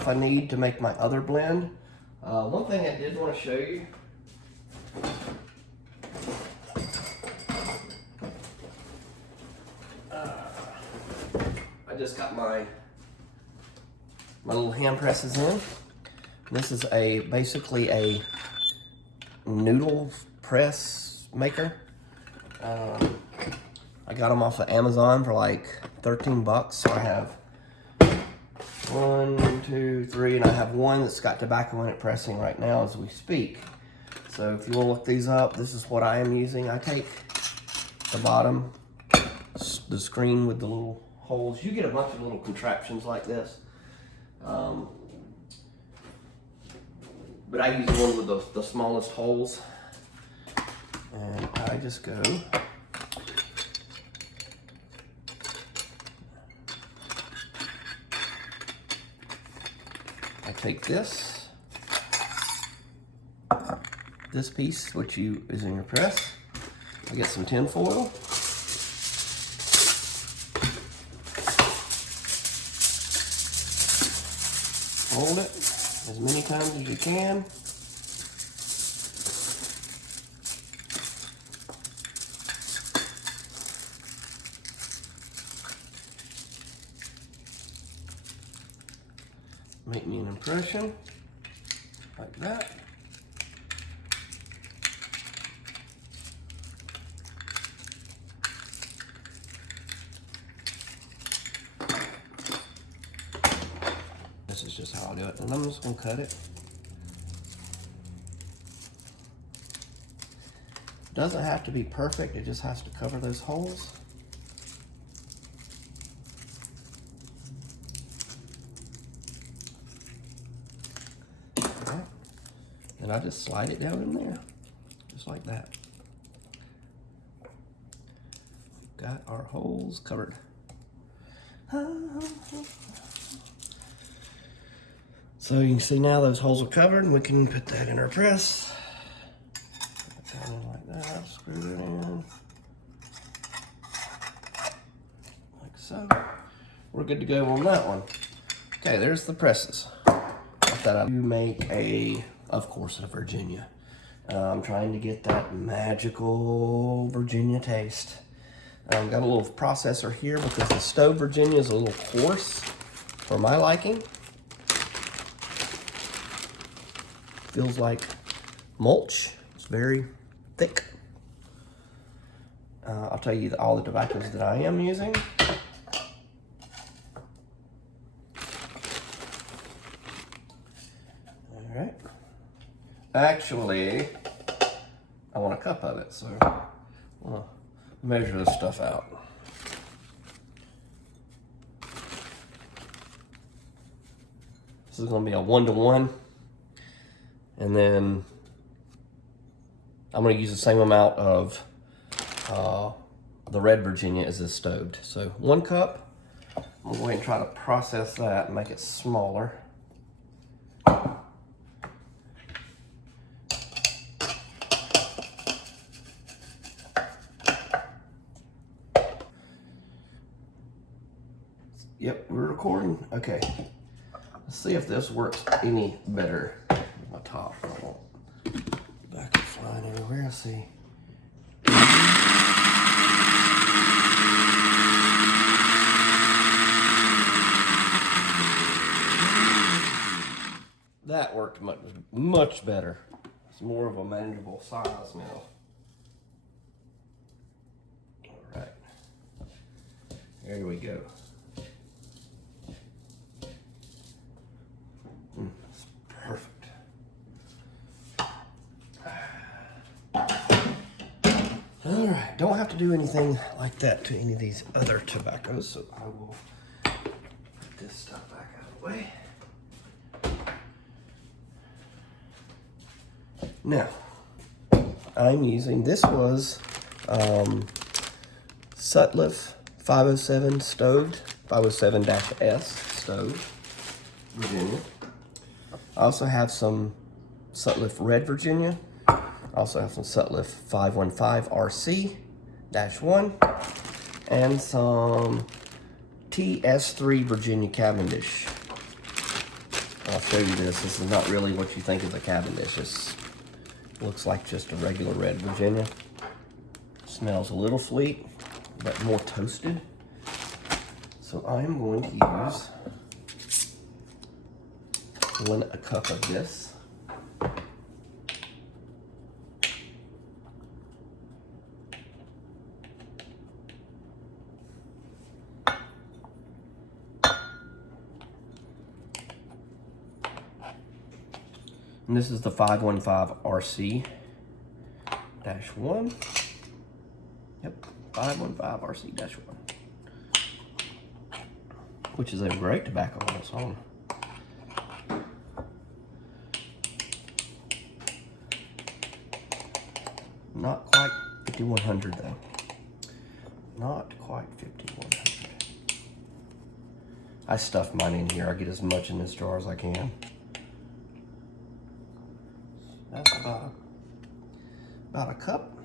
stuff I need to make my other blend. One thing I did want to show you. I just got my little hand presses in. This is basically a noodle press maker. I got them off of Amazon for like 13 bucks. So I have 1, 2, 3, and I have one that's got tobacco in it pressing right now as we speak. So if you want to look these up, this is what I am using. I take the bottom, the screen with the little holes. You get a bunch of little contraptions like this. But I use one with the smallest holes. And I just go. I take this piece, which is in your press. I get some tin foil. Fold it as many times as you can. Make me an impression, like that. This is just how I do it, and I'm just gonna cut it. Doesn't have to be perfect, it just has to cover those holes. And I just slide it down in there, just like that. We've got our holes covered. So you can see now those holes are covered, and we can put that in our press. Put that in like that, screw it in. Like so. We're good to go on that one. Okay, there's the presses. That I make of course, a Virginia. I'm trying to get that magical Virginia taste. Got a little processor here because the stove Virginia is a little coarse for my liking. Feels like mulch. It's very thick. I'll tell you all the tobaccos that I am using. All right. Actually, I want a cup of it, so I'll measure this stuff out. This is going to be a 1-to-1, and then I'm going to use the same amount of the red Virginia as is stoved. So 1 cup. I'm going to go ahead and try to process that and make it smaller. Yep, we're recording. Okay. Let's see if this works any better. My top. I won't back it flying everywhere. Let's see. That worked much better. It's more of a manageable size now. All right. There we go. That's perfect. All right, don't have to do anything like that to any of these other tobaccos, so I will put this stuff back out of the way. Now, I'm using, this was Sutliff 507 stoved, 507-S stoved, Virginia. I also have some Sutliff Red Virginia. I also have some Sutliff 515 RC-1 and some TS3 Virginia Cavendish. I'll show you this. This is not really what you think is a Cavendish. This looks like just a regular red Virginia. Smells a little sweet, but more toasted. So I'm going to use 1 cup of this. And this is the 515 RC-1. Yep, 515 RC-1. Which is a great tobacco on its own. Not quite 5100 though. Not quite 5100. I stuffed mine in here. I get as much in this jar as I can. That's about a cup.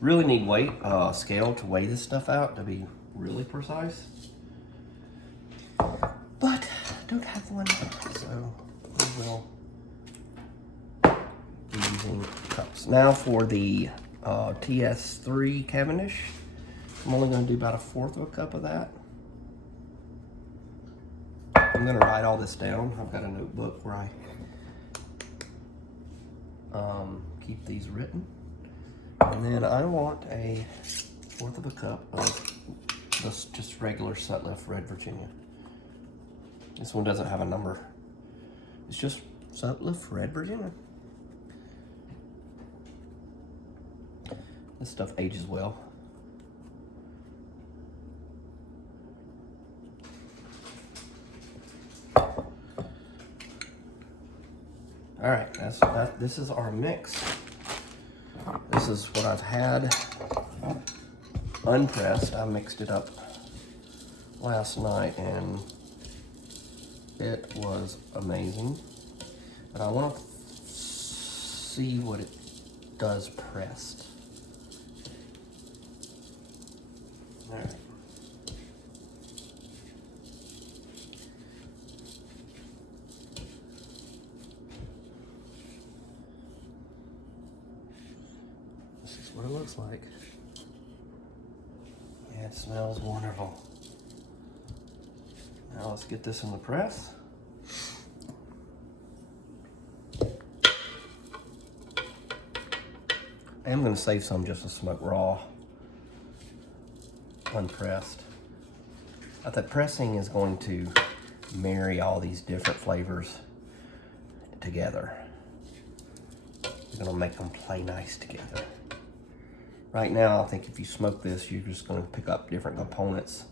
Really need scale to weigh this stuff out to be really precise. But I don't have one, so we will be using cups. Now for the TS3 Cavendish, I'm only going to do about 1/4 of a cup of that. I'm going to write all this down. I've got a notebook where I keep these written. And then I want 1/4 of a cup of this just regular Sutliff Red Virginia. This one doesn't have a number. It's just Sutliff Red Virginia. This stuff ages well. All right, this is our mix. This is what I've had unpressed. I mixed it up last night and it was amazing. But I want to see what it does pressed. All right. What it looks like. Yeah, it smells wonderful. Now let's get this in the press. I am going to save some just to smoke raw, unpressed. I think pressing is going to marry all these different flavors together. It's going to make them play nice together. Right now, I think if you smoke this, you're just going to pick up different components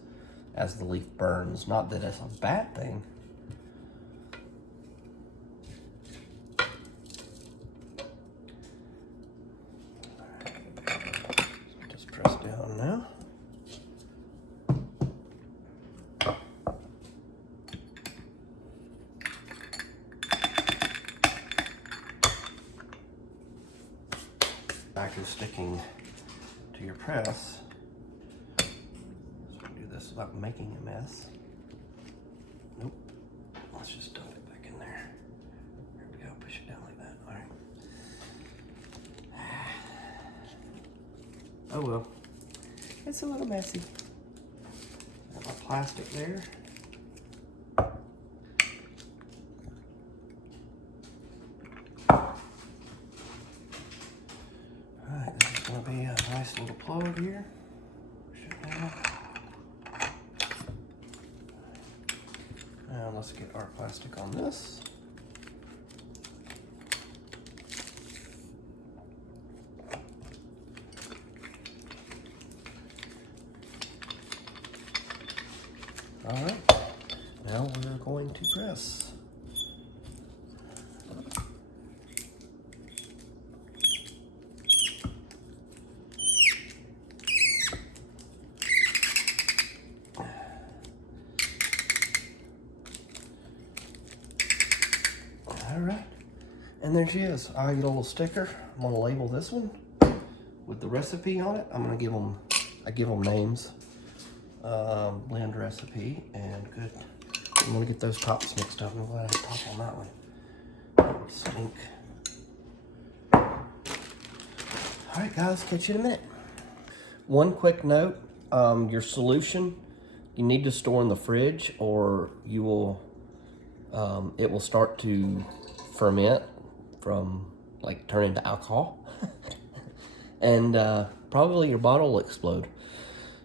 as the leaf burns. Not that it's a bad thing. Just press down now. Back and sticking to your press. So do this without making a mess. Nope. Let's just dump it back in there. There we go. Push it down like that. All right. Oh well. It's a little messy. Got my plastic there. Gonna be a nice little plug here. And let's get our plastic on this. All right, now we're going to press. All right, and there she is. I get a little sticker. I'm gonna label this one with the recipe on it. I'm gonna give them, I give them names, blend recipe and good I'm gonna get those tops mixed up. I'm glad I had top on that one. That would stink. All right, guys, catch you in a minute. One quick note, your solution, you need to store in the fridge or you will, it will start to ferment from like turn into alcohol. And probably your bottle will explode.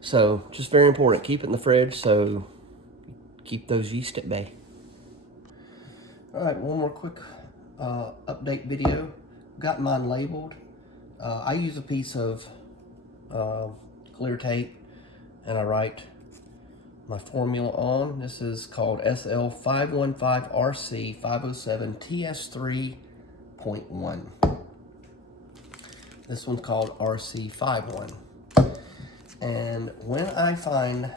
So just very important, keep it in the fridge so keep those yeast at bay. All right, one more quick update video. Got mine labeled. I use a piece of clear tape and I write my formula on. This is called SL515RC507TS3.1. This one's called RC51. And when I find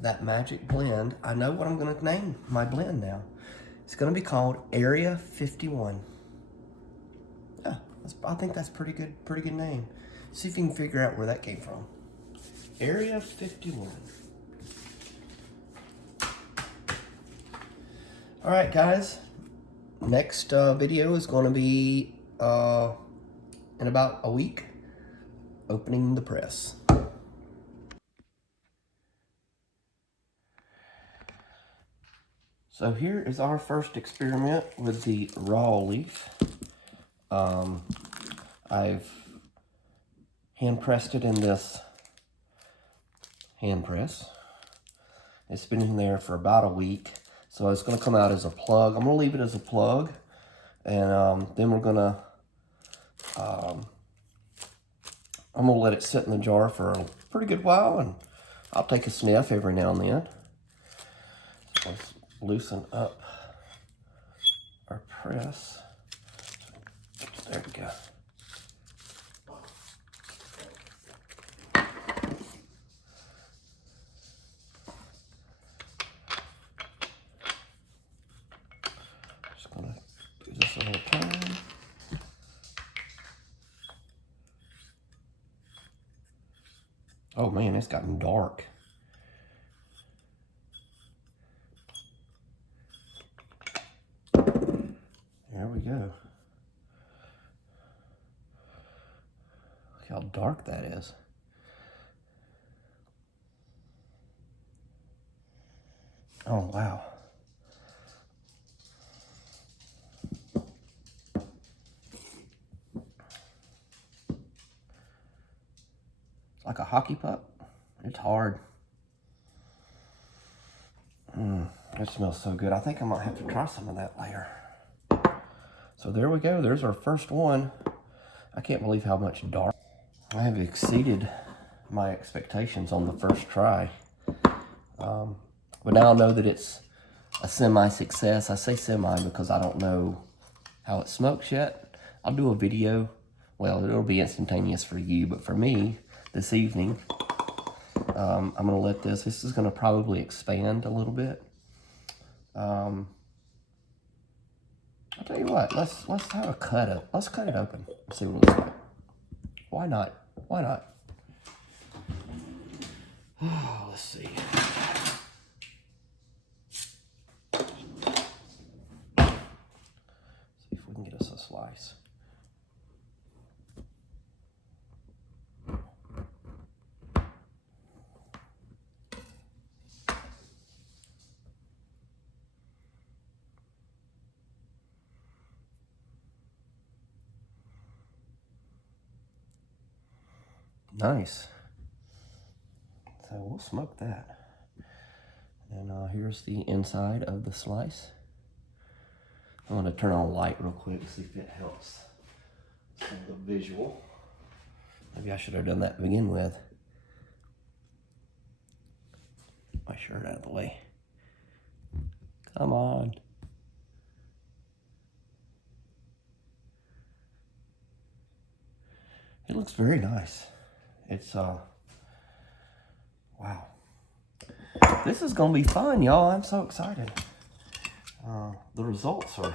that magic blend, I know what I'm gonna name my blend now. It's gonna be called Area 51. Yeah, I think that's pretty good name. See if you can figure out where that came from. Area 51. All right, guys. Next video is gonna be in about a week, opening the press. So here is our first experiment with the raw leaf. I've hand pressed it in this hand press. It's been in there for about a week. So it's gonna come out as a plug. I'm gonna leave it as a plug. And then we're gonna, I'm gonna let it sit in the jar for a pretty good while and I'll take a sniff every now and then. So let's loosen up our press. There we go. Just gonna do this a little time. Oh man, it's gotten dark. There we go. Look how dark that is. Oh, wow. It's like a hockey puck. It's hard. It smells so good. I think I might have to try some of that later. So there we go. There's our first one. I can't believe how much dark. I have exceeded my expectations on the first try. But now I know that it's a semi-success. I say semi because I don't know how it smokes yet. I'll do a video. Well, it'll be instantaneous for you, but for me, this evening, I'm gonna let this is gonna probably expand a little bit. I'll tell you what, let's have a cut. Let's cut it open and see what it looks like. Why not? Why not? Oh, let's see. See if we can get us a slice. Nice. So we'll smoke that. And here's the inside of the slice. I'm going to turn on a light real quick, see if it helps some of the visual. Maybe I should have done that to begin with. My shirt out of the way. Come on. It looks very nice. It's, wow. This is gonna be fun, y'all. I'm so excited. The results are...